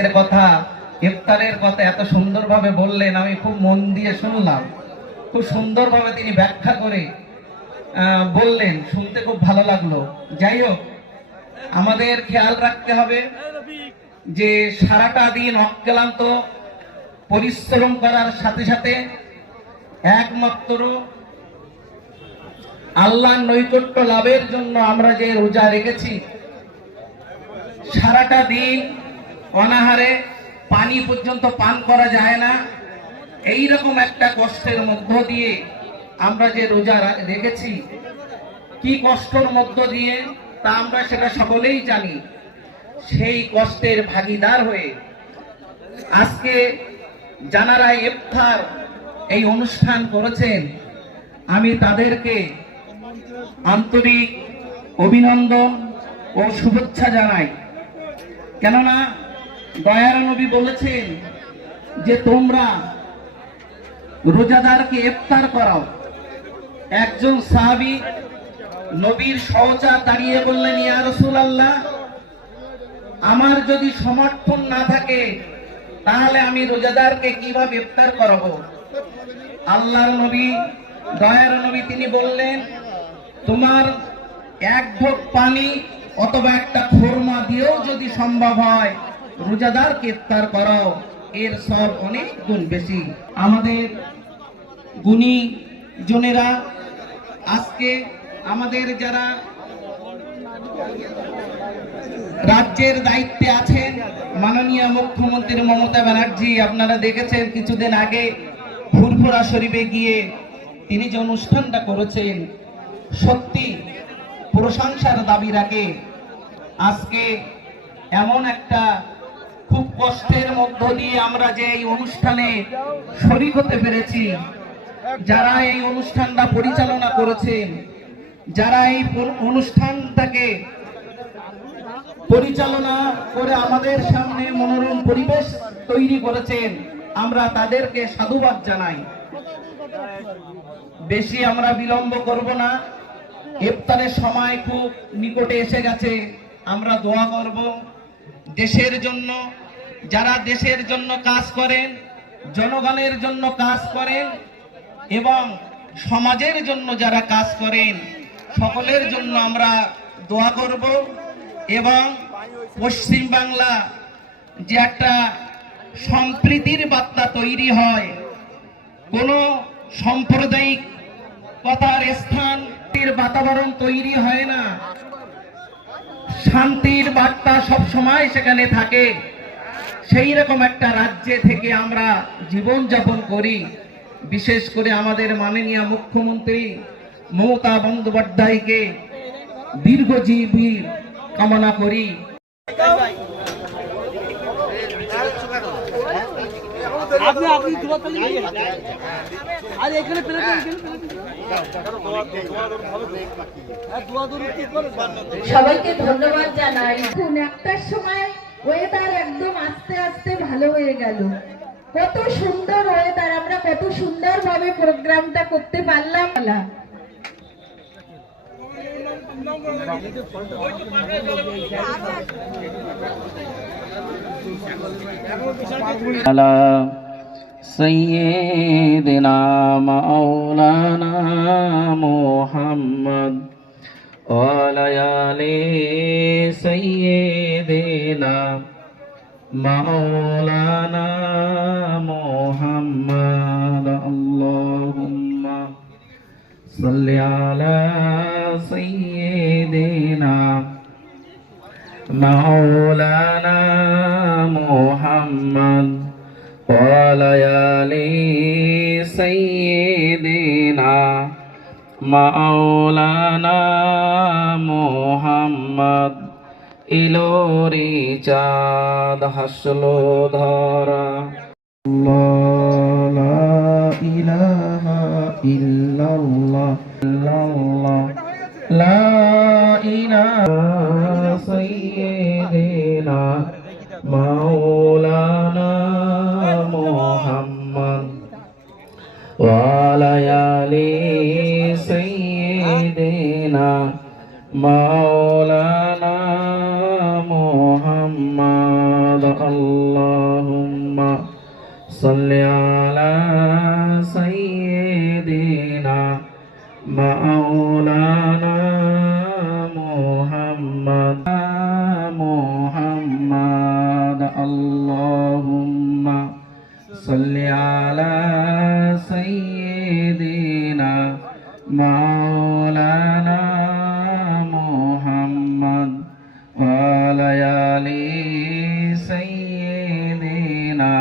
এর কথা, ইফতারের কথা এত সুন্দরভাবে বললেন, আমি খুব মন দিয়ে শুনলাম। খুব সুন্দরভাবে তিনি ব্যাখ্যা করে বললেন, শুনতে খুব ভালো লাগলো। যাই হোক, আমাদের খেয়াল রাখতে হবে যে সারাটা দিন অক্লান্ত পরিশ্রম করার সাথে সাথে একমাত্র আল্লাহর নৈকট্য লাভের জন্য আমরা যে রোজা রেখেছি, সারাটা দিন অনাহারে পানি পর্যন্ত পান করা যায় না, এই রকম একটা কষ্টের মধ্য দিয়ে আমরা যে রোজা রেখেছি, কি কষ্টের মধ্য দিয়ে তা আমরা সেটা সকলেই জানি। সেই কষ্টের ভাগীদার হয়ে আজকে যারা ইফতার এই অনুষ্ঠান করেছেন, আমি তাদেরকে আন্তরিক অভিনন্দন ও শুভেচ্ছা জানাই। কেননা দয়ার নবী বলেছেন যে তোমরা রোজাদারকে ইফতার করাও। একজন সাহাবী নবীর সহচর দাঁড়িয়ে বললেন, ইয়া রাসূলুল্লাহ, আমার যদি সমর্থন না থাকে তাহলে আমি রোজাদারকে কিভাবে ইফতার করাবো? আল্লাহর নবী, দয়ার নবী, তিনি বললেন, তোমার এক ঢোক পানি অথবা একটা খুরমা দিয়েও যদি সম্ভব হয় রোজাদারকে ইফতার করো, এর সব অনেক গুণ বেশি। আমাদের গুণী জনেরা, আজকে আমাদের যারা রাজ্যের দায়িত্বে আছেন, মাননীয় মুখ্যমন্ত্রী মমতা ব্যানার্জি, আপনারা দেখেছেন কিছুদিন আগে ফুরফুরা শরীফে গিয়ে তিনি যে অনুষ্ঠানটা করেছেন, সত্যি প্রশংসার দাবি রাখে। আজকে এমন একটা খুব কষ্টের মধ্য দিয়ে আমরা যে এই অনুষ্ঠানে শরীক হতে পেরেছি, যারা এই অনুষ্ঠানটা পরিচালনা করেছেন, যারা এই অনুষ্ঠানটাকে পরিচালনা করে আমাদের সামনে মনোরম পরিবেশ তৈরি করেছেন, আমরা তাদেরকে সাধুবাদ জানাই। বেশি আমরা বিলম্ব করব না, ইফতারের সময় খুব নিকটে এসে গেছে। আমরা দোয়া করব দেশের জন্য, যারা দেশের জন্য কাজ করেন, জনগণের জন্য কাজ করেন এবং সমাজের জন্য যারা কাজ করেন, সকলের জন্য আমরা দোয়া করব। এবং পশ্চিম বাংলা যে একটা সম্প্রীতির বার্তা তৈরি হয়, কোনো সাম্প্রদায়িক কথার স্থানের বাতাবরণ তৈরি হয় না, শান্তির বার্তা সব সময় সেখানে থাকে, সেই রকম একটা রাজ্যে থেকে আমরা জীবন যাপন করি। বিশেষ করে আমাদের মাননীয় মুখ্যমন্ত্রী মমতা বন্দ্যোপাধ্যায়কে দীর্ঘজীবী কামনা করি। সবাইকে ধন্যবাদ জানাই। এখন একটার সময় ওয়েদার একদম আস্তে আস্তে ভালো হয়ে গেল। কত সুন্দর ওয়েদার, আমরা কত সুন্দর ভাবে প্রোগ্রামটা করতে পারলাম। سيدنا مولانا محمد وعلى آل سيدنا مولانا محمد اللهم صل على سيدنا مولانا محمد وعلى آل سيدنا مولانا محمد ইলোরি চাঁদ হাসলো ধরা লা ইলাহা ইল্লাল্লাহ ইল্লাল্লাহ লা ইলাহা সাইয়্যিদিনা মাওলানা মুহাম্মদ ওয়া আলা আলি সাইয়্যিদিনা মাওলানা মুহাম্মদ আল্লাহ মাওলানা মুহাম্মদ আল্লাহুম্মা সাল্লি আলা সাইয়্যিদিনা মাওলানা মুহাম্মদ ওয়া আলা আলি সাইয়্যিদিনা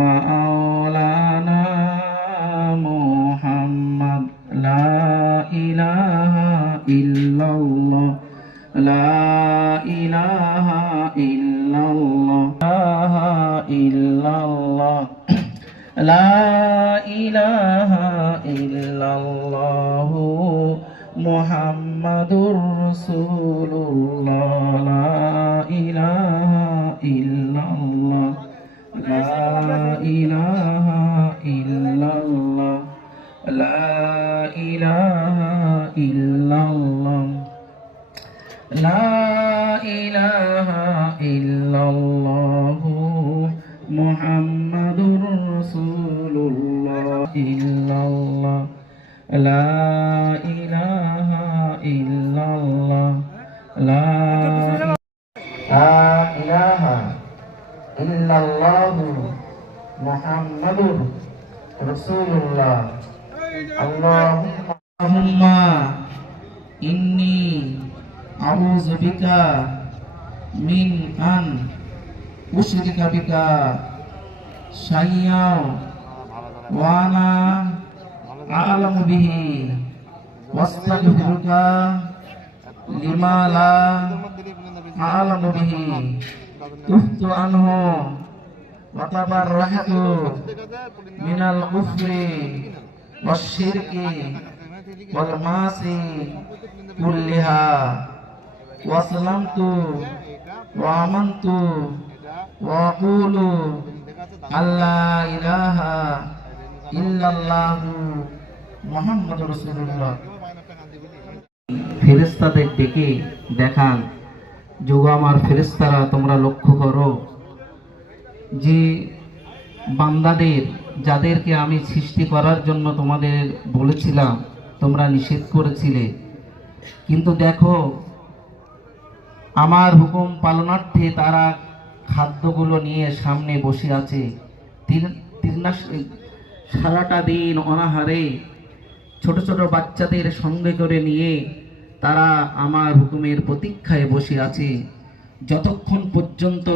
মাওলানা মুহাম্মদ লা ইলাহা ইল্লাল্লাহ লা ইলাহা ইল্লাল্লাহ লা ইলাহা ইল্লাল্লাহ মুহাম্মাদুর রাসূলুল্লাহ লা ইলাহা ইল্লাল্লাহ লা ইলাহা ইল্লাল্লাহ লা ইলাহা ইল্লাল্লাহ লা ইলাহা ইল্লাল্লাহ মুহাম্মাদুর রাসূলুল্লাহ ইল্লাল্লাহ লা ইলাহা ইল্লাল্লাহ লা ইলাহা ইল্লাল্লাহ মুহাম্মাদুর রাসূলুল্লাহ আল্লাহুম্মা ইন্নী আউযু বিকা মিন আন উশরিকা বিকা শাইয়্যা ওয়া আনা আ'লামু বিহি ওয়াস্তাগফিরুকা লিমা লা আ'লামু বিহি তুফতু আনহু ওয়া তাবাররাহতু মিনাল কুফরি ওয়াশ শিরকি ওয়াল মাসি কুল্লিহা ওয়াসলামতু ওয়া আমানতু ওয়া আকুলু আল্লা ইলাহা ইল্লাল্লাহু মুহাম্মাদুর রাসূলুল্লাহ। ফেরেশতাদের ডেকে দেখান, যোগ আমার ফেরেশতারা তোমরা লক্ষ্য করো যে বান্দাদের যাদেরকে আমি সৃষ্টি করার জন্য তোমাদের বলেছিলাম তোমরা নিষেধ করেছিলে, কিন্তু দেখো আমার হুকুম পালনার্থে তারা খাদ্যগুলো নিয়ে সামনে বসে আছে। সারাটা দিন অনাহারে ছোট ছোট বাচ্চাদের সঙ্গে করে নিয়ে তারা আমার হুকুমের প্রতীক্ষায় বসে আছে। যতক্ষণ পর্যন্ত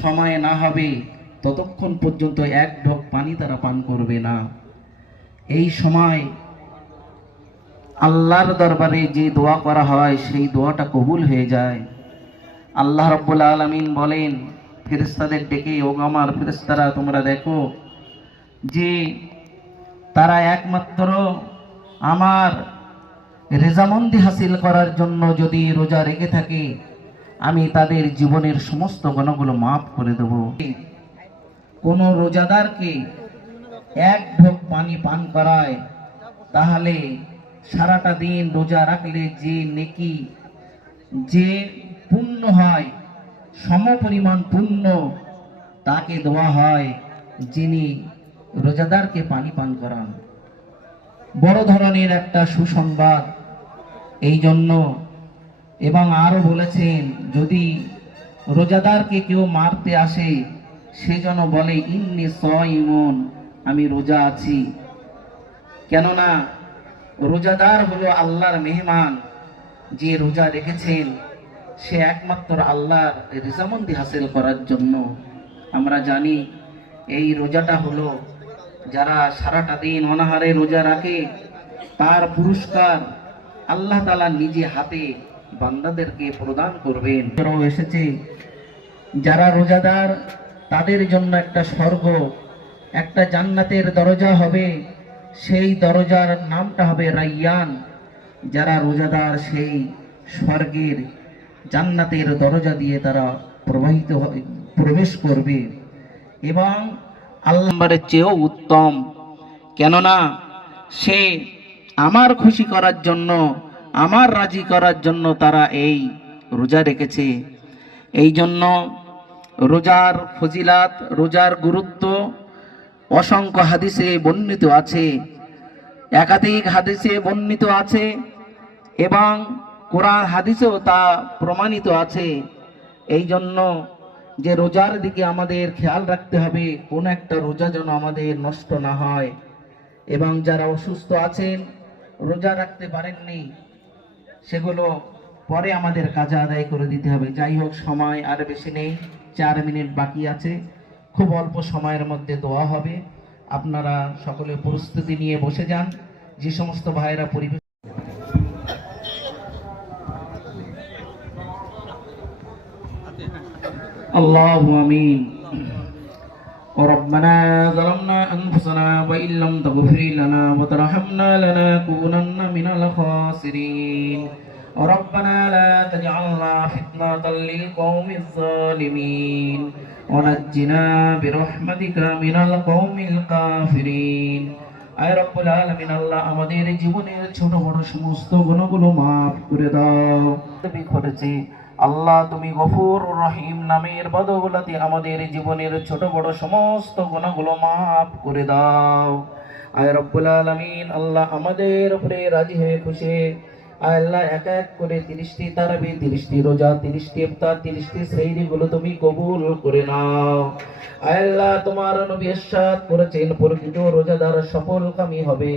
সময় না হবে ততক্ষণ পর্যন্ত এক ঢোক পানি তারা পান করবে না। এই সময় আল্লাহর দরবারে যে দোয়া করা হয় সেই দোয়াটা কবুল হয়ে যায়। আল্লাহ রাব্বুল আলামিন বলেন ফেরেশতাদের ডেকে, ও আমার ফেরেশতারা তোমরা দেখো যে তারা একমাত্র আমার রেজামন্দি হাসিল করার জন্য যদি রোজা রেখে থাকে আমি তাদের জীবনের সমস্ত গুনাহগুলো মাফ করে দেব। কোনো রোজাদারকে এক ঢোক পানি পান করায় তাহলে সারাটা দিন রোজা রাখলে যে নেকি যে পুণ্য হয় সমপরিমাণ পুণ্য তাকে দেওয়া হয় যিনি রোজাদারকে পানি পান করান। বড় ধরনের একটা সুসংবাদ এই জন্য। এবং আরো বলেছেন যদি রোজাদারকে কেউ মারতে আসে সে যেন বলে ইন্নী সাইমুন, আমি রোজা আছি। কেননা রোজাদার হলো আল্লাহর মেহমান, যে রোজা রেখেছেন সে একমাত্র আল্লাহর রিজামন্দি হাসিল করার জন্য। আমরা জানি এই রোজাটা হলো যারা সারাটা দিন অনাহারে রোজা রাখে তার পুরস্কার আল্লাহ তাআলা নিজে হাতে বান্দাদেরকে প্রদান করবেন। এসেছে যারা রোজাদার তাদের জন্য একটা স্বর্গ, একটা জান্নাতের দরজা হবে, সেই দরজার নামটা হবে রাইয়ান। যারা রোজাদার সেই স্বর্গের জান্নাতের দরজা দিয়ে তারা প্রবেশ করবে এবং আল্লাহর চেয়েও উত্তম। কেননা সে আমার খুশি করার জন্য, আমার রাজি করার জন্য তারা এই রোজা রেখেছে। এই জন্য রোজার ফজিলাত, রোজার গুরুত্ব অসংখ্য হাদিসে বর্ণিত আছে। একাধিক হাদিসে বর্ণিত আছে এবং কোরআন হাদিসেও তা প্রমাণিত আছে। এই জন্য যে রোজার দিকে আমাদের খেয়াল রাখতে হবে, কোন একটা রোজা যেন আমাদের নষ্ট না হয়। এবং যারা অসুস্থ আছেন, রোজা রাখতে পারেননি, সেগুলো পরে আমাদের কাজে আদায় করে দিতে হবে। যাই হোক, সময় আর বেশি নেই, 4 মিনিট বাকি আছে। খুব অল্প সময়ের মধ্যে দোয়া হবে। আপনারা সকলে প্রস্তুতি নিয়ে বসে যান। যে সমস্ত ভাইয়েরা পরিবেশ আল্লাহু আমিন। ربنا ظلمنا أنفسنا وإن لم تغفر لنا وترحمنا لنكونن من الخاسرين ربنا لا تجعلنا فتنة للقوم الظالمين ونجنا برحمتك من القوم الكافرين আয় রব্বুল আলামিন, আল্লাহ আমাদের জীবনের ছোট বড় সমস্ত গুনাহগুলো মাফ করে দাও। তুমি করেছি আল্লাহ, তুমি গফুর রহিম নামের বদৌলতে আমাদের জীবনের ছোট বড় সমস্ত গুনাহগুলো মাফ করে দাও। আয় রব্বুল আলামিন, আল্লাহ আমাদের উপরে রাজি হয়ে খুশি। আয় আল্লাহ, এক এক করে 30টি তারাবি, 30টি রোজা, 30টি ইফতার, 30টি সেহরি গুলো তুমি কবুল করে নাও। আয় আল্লাহ, তোমার নবী ইরশাদ করেছেন প্রকৃত রোজাদার সফলকামী হবে।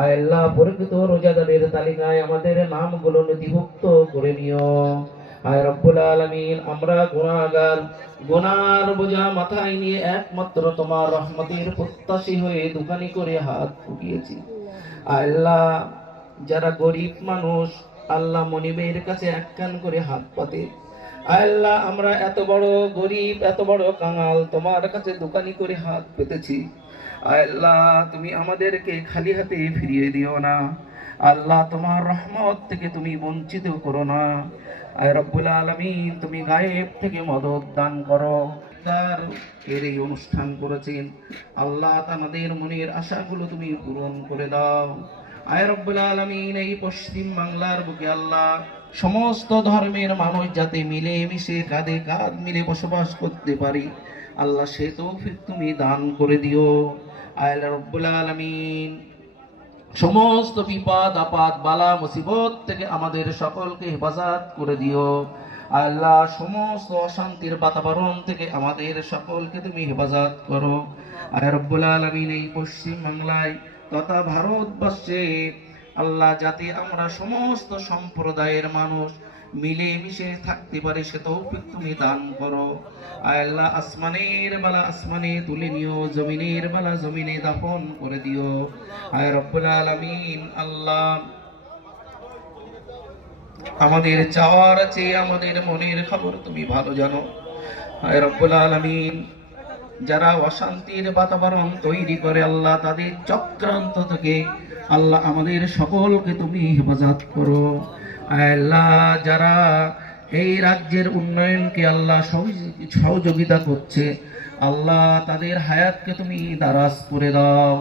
আয় আল্লাহ, প্রকৃত রোজাদারের তালিকায় আমাদের নামগুলো নথিভুক্ত করে নিও। আয় রব্বুল আলামিন, আমরা গুনাহগার, গুনার বোঝা মাথায় নিয়ে একমাত্র তোমার রহমতের প্রত্যাশী হয়ে দোকানি করে হাত ফুটিয়েছি। আল্লাহ, যারা গরিব মানুষ, আল্লাহ মনিবের কাছে এক কান করে হাত পাতে। আল্লাহ, আমরা এত বড় গরিব, এত বড় কাঙাল, তোমার কাছে দোকানি করে হাত পেতেছি। আল্লাহ, তুমি আমাদেরকে খালি হাতে ফিরিয়ে দিও না। আল্লাহ, তোমার রহমত থেকে তুমি বঞ্চিত করো না। আয় রব্বুল আলামিন, তুমি গায়েব থেকে মদত দান করো। এর এই অনুষ্ঠান করেছেন আল্লাহ, আমাদের মনের আশাগুলো তুমি পূরণ করে দাও। আয় রব্বুল আলামিন, এই পশ্চিম বাংলার বুকে আল্লাহ সমস্ত ধর্মের মানুষ যাতে মিলে মিশে কাঁধে কাঁধ মিলে বসবাস করতে পারি, আল্লাহ সে তৌফিক তুমি দান করে দিও। আয় রব্বুল আলামিন, সমস্ত বিপদ আপদ বালা মুসিবত থেকে আমাদের সকলকে হেফাজত করে দিও। আল্লাহ, সমস্ত অশান্তির বাতাবরণ থেকে আমাদের সকলকে তুমি হেফাজত করো। আয় রব্বুল আলামিন, এই পশ্চিম বাংলায় তথা ভারতবর্ষে আল্লাহ যাতে আমরা সমস্ত সম্প্রদায়ের মানুষ মিলে মিশে থাকতে পারে, সে তৌফিক তুমি দান করো। আয় আল্লাহ, আসমানের বেলা আসমানে তুলে নিও, জমিনের বেলা জমিনে দাফন করে দিও। আয় রব্বুল আলামিন, আল্লাহ আমাদের চাওয়ার আছে, আমাদের মনের খবর তুমি ভালো জানো। আয় রব্বুল আলামিন, যারা অশান্তির বাতাবরণ তৈরি করে আল্লাহ, তাদের চক্রান্ত থেকে আল্লাহ আমাদের সকলকে তুমি হেফাজত করো। আল্লাহ, যারা এই রাজ্যের উন্নয়নকে আল্লাহ সহযোগিতা করছে, আল্লাহ তাদের হায়াতকে তুমি দারাজ করে দাও।